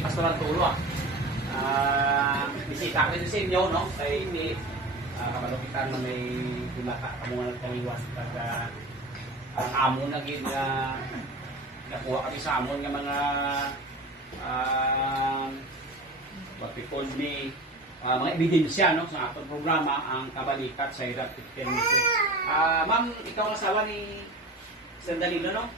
Pastoral Tulo. Bisita ko ito sa inyo, no? Kay kabalukitan na may dumaka kamungan ng kaliwas pag ang amon na gid na nakuha kami sa amon nga mga what we call me mga ebidensya, no, sa atong programa ang kabalikat sa hirap tikken nito. Ma'am, ikaw ang asawa ni Sir Danilo, no?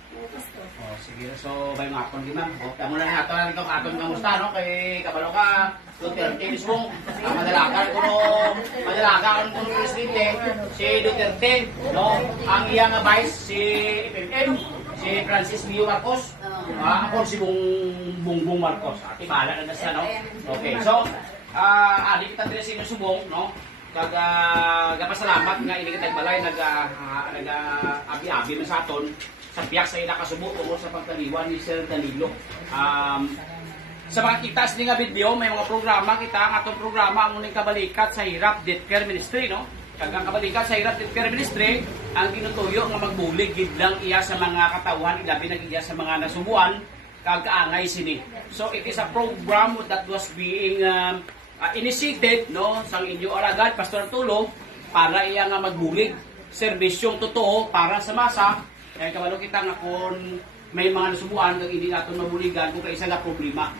Oh, sige. So, may mga akon din, ma'am. O, tamo na nato na ikaw aton kamusta, no? Kay kabalo ka, Duterte mismo. Madalaga ko ng presidente, si Duterte, no? Ang iyang vice, si FMM, si Francis Leo Marcos. Ako si Bongbong Marcos. Ati bahala na siya, no? Okay, so, di kita din sa inyo subong, no? Gapasalamat nga ini kita balay nag-abi-abi na sa aton sa piyak sa inakasubo tungkol sa pagtaliwan ni Sir Danilo. Sa mga kita sa nga video, may mga programa kita, ang atong programa ang uning kabalikat sa Hirap Death Care Ministry, no? Kagang kabalikat sa Hirap Death Care Ministry, ang ginutuyo nga magbulig gid lang iya sa mga katawhan, ilabi na iya sa mga nasubuan kag-aangay sini. So it is a program that was being initiated, no, sa inyo alagad Pastor Tulo para iya nga magbulig serbisyong totoo para sa masa. Kaya kabalo kita nga kung may mga nasubuan kag hindi naton mabuligan kung kaisa nga problema.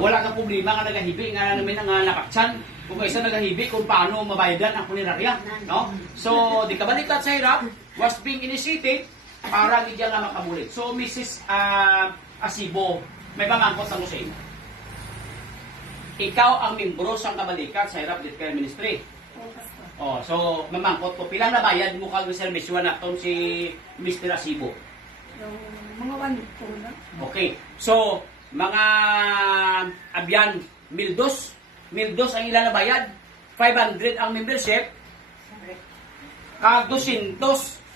Wala ka problema nga nagahibi nga namin nga napaksan kung kaisa nagahibi kung paano mabayadan ang punerarya, no? So di kabalikat sa hirap was being initiated para gid nga makabulig. So Mrs. Asibo, may pangangkot sa museum. Ikaw ang membro sa kabalikat sa Hirap Death Care Ministry. Oh, so mamangkot ko pilang nabayad mo kag servisyon naton si Mr. Asibo? Yung mga 1 na. Okay. So mga abyan, 1,200 ang ilang nabayad, 500 ang membership, kag 200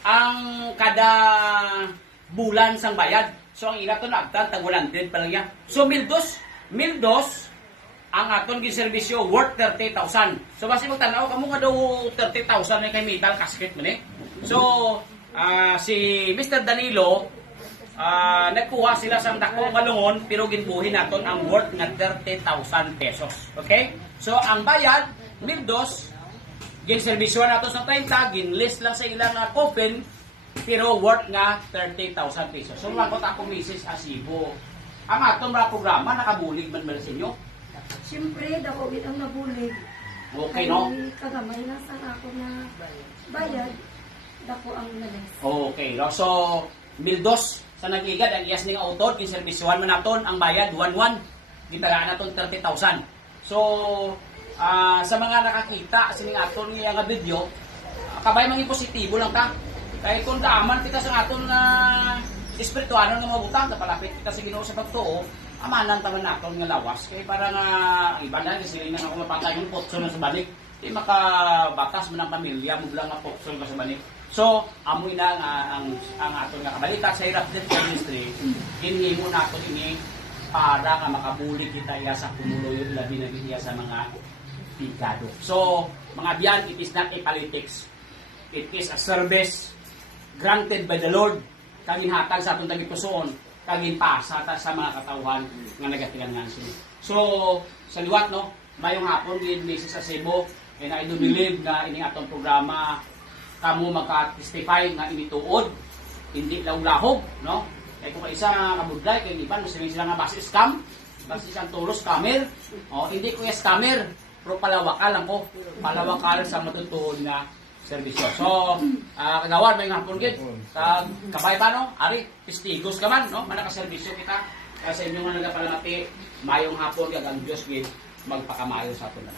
ang kada bulan sang bayad. So ang ila to nagtan tag 100 pa lang yan. So 1,200 ang aton giservisyo worth 30,000. So basi magtanaw kamo nga daw 30,000 may kay metal casket man eh. So si Mr. Danilo nagkuha sila sa dako nga lungon pero ginbuhin naton ang worth nga 30,000 pesos. Okay? So ang bayad 1,200 ginservisyo nato sa 30, ginlist lang sa ilang coffin pero worth nga 30,000 pesos. So makot ako Mrs. Asibo. Ang aton mga programa nakabulig man sa inyo? Siyempre, dako ang nabulig. Okay, no? Ay, kagamay na sa ako na bayad, dako ang nalis. Okay, no? So, 1,200 sa nag-igad, ang iyas ni nga utod, kinservisyuhan mo naton ang bayad, 1,100. Gitagaan naton 30,000. So, sa mga nakakita, sining aton nga video, kabay mga positibo lang ta. Kaya kung daaman kita sa aton na espirituano ng mga butang, napalapit kita sa Ginoo sa pagtuo, amanan taman naton nga lawas kay para nga ang iba na kasi na ako mapatay yung potso na sa balik di makabatas mo ng pamilya mo lang nga potso ka sa balik. So amoy na ang aton nga kabalikat sa Hirap Death Care Ministry hinhimo naton ini para nga makabuli kita iya sa kumuloy labi na iya sa mga pikado. So mga biyan, it is not a politics, it is a service granted by the Lord kaginhatag sa atong tagituson kaging pasa sa mga katawhan nga nagatilangan sila. So, sa liwat, no, mayong hapon din Mrs. Asibo, and I do believe na ini atong programa kamo magka-testify nga inituod, hindi lahog, no? Kaya kung isa kabudlay, kaya iban, mas sila nga basi scam, basi isang tulos scammer, hindi ko yung scammer, pero palawakal lang ko, palawakal sa matutuon na servisyo. So, kagawan, may hapon gid. Kabay pa, no? Ari, testigos ka man, no? Manakaservisyo kita. Kaya sa inyo nga nagapalamati, mayong hapon, gagang Diyos gid, magpakamayo sa ato na.